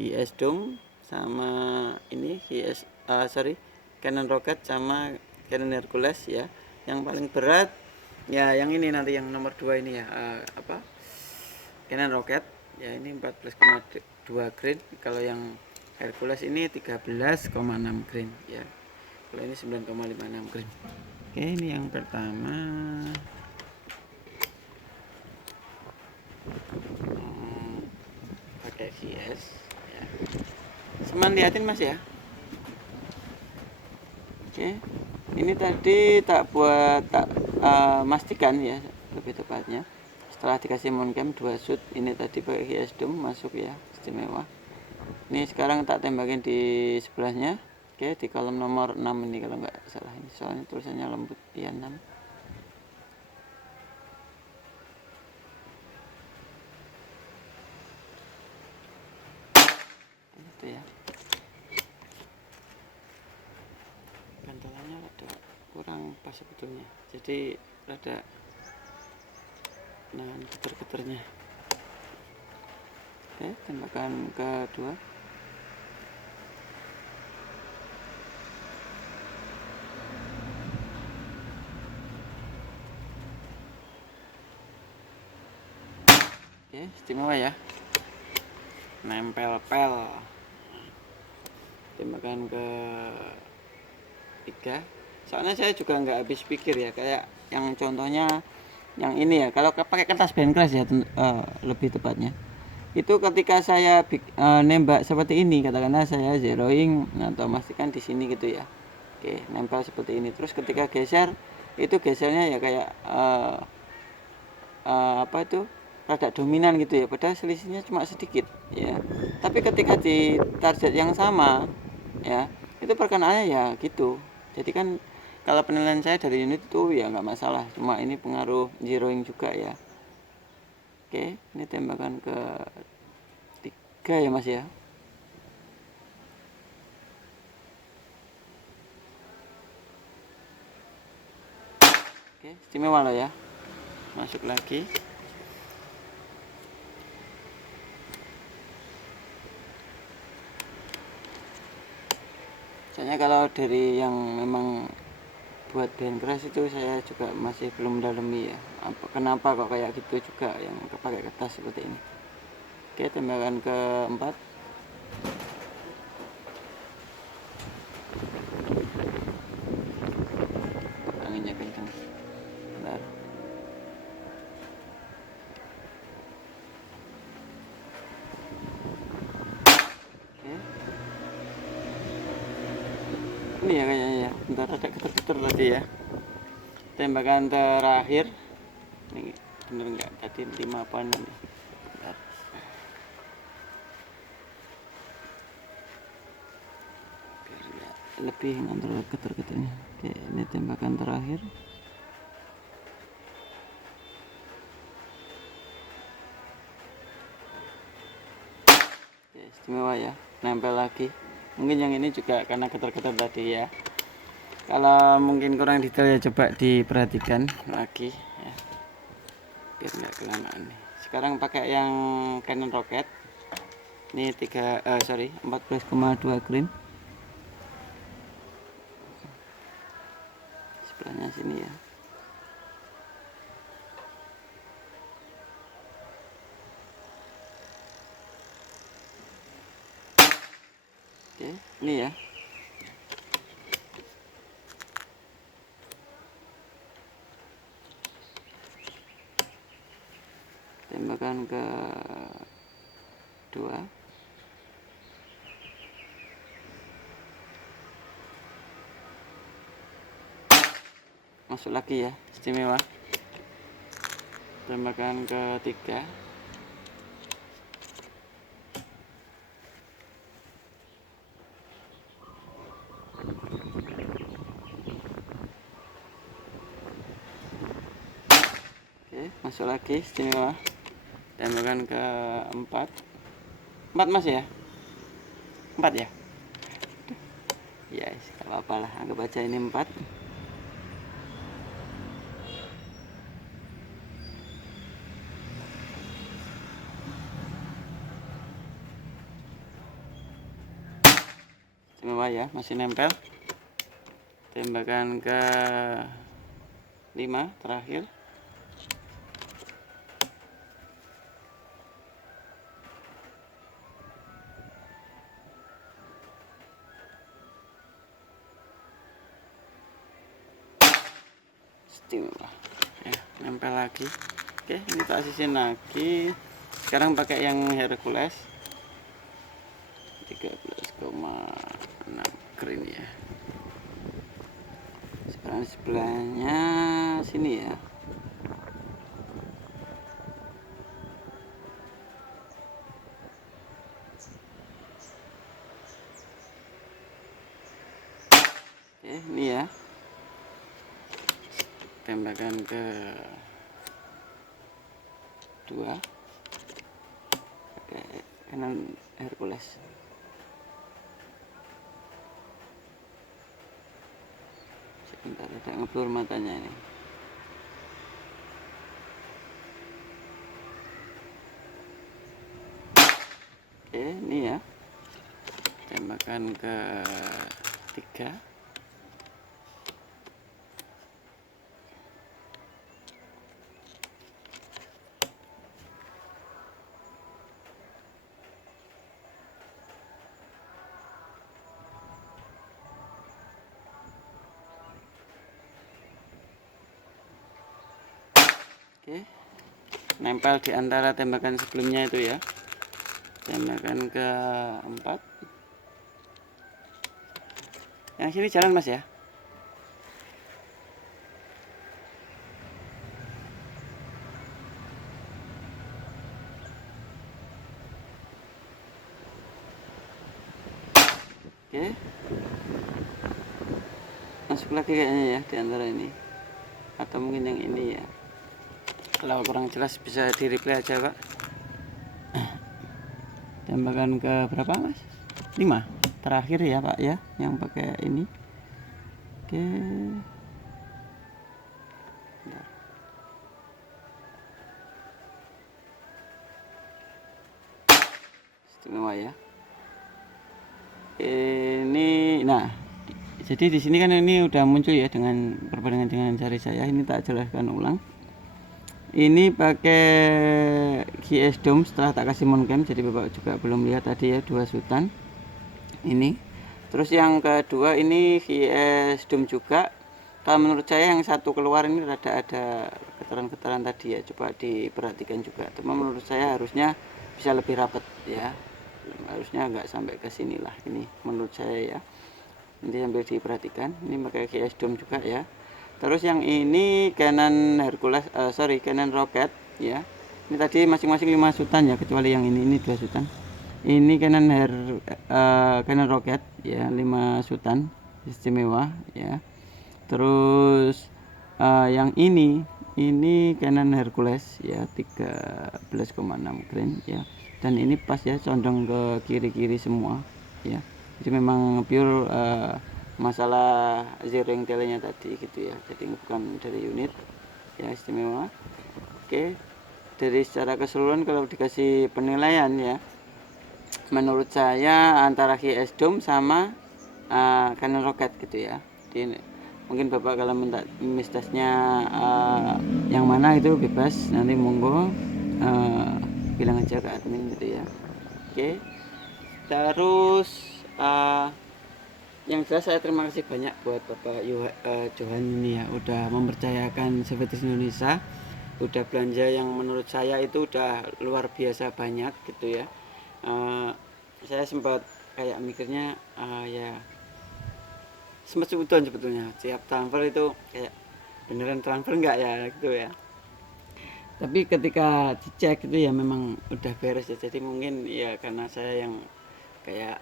HS Dome sama ini Canon Rocket sama Canon Hercules ya. Yang paling berat ya yang ini nanti yang nomor 2 ini ya, Canon Rocket ya, ini 14,2 grain. Kalau yang Hercules ini 13,6 grain ya. Kalau ini 9,56 grain. Oke, ini yang pertama. Pakai VS ya. Seman liatin Mas ya. Oke. Ini tadi tak mastikan ya, lebih tepatnya. Setelah dikasih moncam 2 shoot, ini tadi pakai HS Dome masuk ya, istimewa. Ini sekarang tak tembakin di sebelahnya. Oke, di kolom nomor 6 ini kalau nggak salah, ini soalnya tulisannya lembut ya 6. Itu ya. Bantalannya ada kurang pas sebetulnya, jadi rada nahan getar-getarnya. Oke, tembakan kedua. Oke, istimewa ya, nempel pel. Tembakan ke 3. Soalnya saya juga nggak habis pikir ya, kayak yang contohnya yang ini ya, kalau pakai kertas bencrash ya, lebih tepatnya itu ketika saya nembak seperti ini, katakanlah saya zeroing atau pastikan di sini gitu ya. Oke, nempel seperti ini, terus ketika geser itu gesernya ya kayak apa itu, rada dominan gitu ya, padahal selisihnya cuma sedikit ya. Tapi ketika di target yang sama ya, itu perkenaannya ya gitu. Jadi kan kalau penilaian saya dari unit itu ya nggak masalah, cuma ini pengaruh zeroing juga ya. Oke, ini tembakan ke 3 ya Mas ya. Oke, istimewa loh ya. Masuk lagi. Soalnya kalau dari yang memang buat bencrash itu saya juga masih belum dalemi ya, kenapa kok kayak gitu juga yang pakai kertas seperti ini. Oke, tembakan keempat. Anginnya kencang. Bentar. Oke. Ini ya kayaknya ya, bentar ada getar-getar tadi ya. Tembakan terakhir. Ini bener nggak tadi 5 poin ini. Bentar. Biar ya lebih ngontrol getar-getarnya. Oke, ini tembakan terakhir. Oke, istimewa ya, nempel lagi. Mungkin yang ini juga karena getar-getar tadi ya. Kalau mungkin kurang detail ya coba diperhatikan lagi ya, biar nggak kelamaan nih. Sekarang pakai yang Canon Rocket. Ini 14,2 grain. Sebelahnya sini ya. Oke, ini ya. Tembakan ke 2. Masuk lagi ya, istimewa. Tembakan ke 3. Oke, masuk lagi, istimewa. Tembakan ke 4. 4 Mas ya? 4 ya? Ya, yes, gak apa-apa lah, anggap aja ini 4. istimewa ya, masih nempel. Tembakan ke 5 terakhir. Istimewa ya, nempel lagi. Oke, ini tak asisin lagi. Sekarang pakai yang Hercules 13,6 green ya. Sekarang sebelahnya sini ya. Oke, ini ya. Tembakan ke 2 pakai Canon Hercules. Sebentar, ada ngeblur matanya ini. Oke, ini ya. Tembakan ke 3. Oke, nempel di antara tembakan sebelumnya itu ya. Tembakan ke 4. Yang sini jalan Mas ya. Oke, masuk lagi kayaknya ya di antara ini, atau mungkin yang ini ya. Kalau kurang jelas bisa di replay aja Pak. Tembakan ke berapa Mas? 5 terakhir ya Pak ya, yang pakai ini. Oke, bentar. Istimewa ya ini. Nah, jadi di sini kan ini udah muncul ya dengan perbandingan dengan jari saya. Ini tak jelaskan ulang. Ini pakai GS Dome setelah tak kasih moncam, jadi Bapak juga belum lihat tadi ya, 2 sutan ini. Terus yang kedua ini GS Dome juga. Kalau menurut saya yang satu keluar ini ada getaran-getaran tadi ya, coba diperhatikan juga. Cuma menurut saya harusnya bisa lebih rapat ya, harusnya nggak sampai ke sini lah ini menurut saya ya. Nanti sambil diperhatikan. Ini pakai GS Dome juga ya. Terus yang ini Canon Hercules, Canon Rocket ya. Ini tadi masing-masing 5 sutan ya, kecuali yang ini 2 sutan. Ini Canon Rocket ya, 5 sutan istimewa ya. Terus yang ini Canon Hercules ya, 13,6 grain ya. Dan ini pas ya, condong ke kiri-kiri semua ya. Jadi memang pure masalah zeroing telenya tadi gitu ya, jadi bukan dari unit ya, istimewa. Oke, dari secara keseluruhan kalau dikasih penilaian ya, menurut saya antara GS Dome sama Canon Rocket gitu ya. Jadi mungkin Bapak kalau minta mistasnya yang mana itu bebas, nanti monggo bilang aja ke admin gitu ya. Oke, terus yang jelas saya terima kasih banyak buat Bapak Johan ini ya, udah mempercayakan Sevetis Indonesia, udah belanja yang menurut saya itu udah luar biasa banyak gitu ya. Saya sempat kayak mikirnya ya sempat seutuhan sebetulnya, siap transfer itu kayak beneran transfer nggak ya gitu ya. Tapi ketika dicek itu ya memang udah beres ya, jadi mungkin ya karena saya yang kayak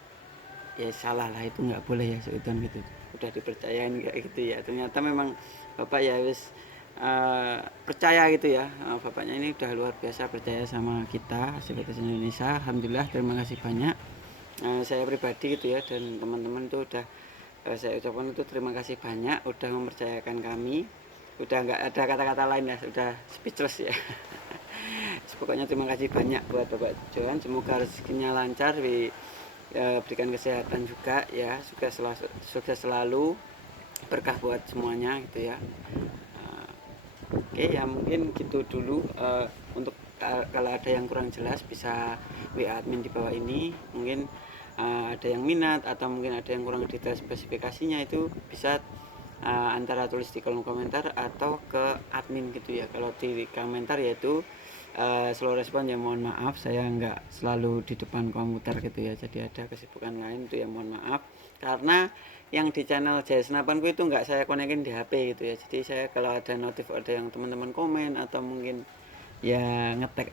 ya salah lah, itu nggak boleh ya seutuhan gitu, udah dipercayain kayak gitu ya, ternyata memang Bapak ya wis percaya gitu ya. Bapaknya ini udah luar biasa percaya sama kita Sevetis Indonesia, alhamdulillah terima kasih banyak. Saya pribadi gitu ya, dan teman-teman tuh udah saya ucapkan itu terima kasih banyak udah mempercayakan kami, udah nggak ada kata-kata lain ya, udah speechless ya. Pokoknya terima kasih banyak buat Bapak Johan, semoga rezekinya lancar berikan kesehatan juga ya, sukses selalu, berkah buat semuanya gitu ya. Oke ya, mungkin gitu dulu. Untuk kalau ada yang kurang jelas bisa WA admin di bawah ini. Mungkin ada yang minat atau mungkin ada yang kurang detail spesifikasinya, itu bisa antara tulis di kolom komentar atau ke admin gitu ya. Kalau di komentar yaitu slow respon ya, mohon maaf saya nggak selalu di depan komputer gitu ya, jadi ada kesibukan lain, itu ya mohon maaf. Karena yang di channel Jaya Senapanku itu nggak saya konekin di HP gitu ya, jadi saya kalau ada notif, ada yang teman-teman komen atau mungkin ya ngetek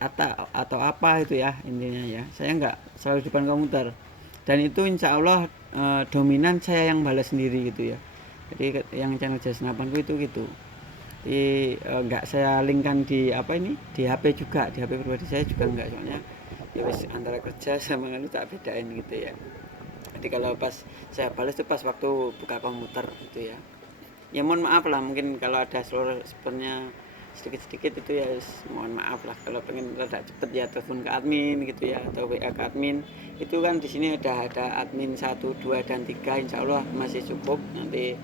atau apa itu ya, intinya ya saya nggak selalu di depan komputer, dan itu insya Allah dominan saya yang balas sendiri gitu ya. Jadi yang channel Jaya Senapanku itu gitu. Jadi nggak saya linkkan di apa ini, di HP juga, di HP pribadi saya juga nggak, soalnya ya wis antara kerja sama itu tak bedain gitu ya. Jadi kalau pas saya balas itu pas waktu buka komputer gitu ya. Ya mohon maaf lah, mungkin kalau ada seluruh sebenarnya sedikit-sedikit itu ya mohon maaf lah. Kalau pengen rada cepet ya telepon ke admin gitu ya, atau WA ke admin. Itu kan di sini ada admin 1, 2, dan 3, insya Allah masih cukup. Nanti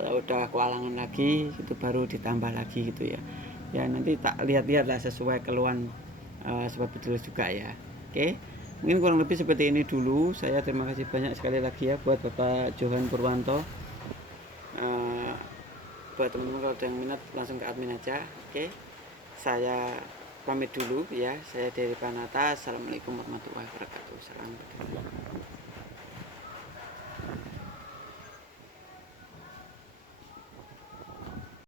kalau udah kewalangan lagi itu baru ditambah lagi gitu ya. Ya nanti tak lihat-lihat lah sesuai keluhan sobat bedul juga ya. Oke, mungkin kurang lebih seperti ini dulu. Saya terima kasih banyak sekali lagi ya buat Bapak Johan Purwanto. Buat teman-teman kalau ada yang minat langsung ke admin aja. Oke, saya pamit dulu ya. Saya dari Panata. Assalamualaikum warahmatullahi wabarakatuh. Salam.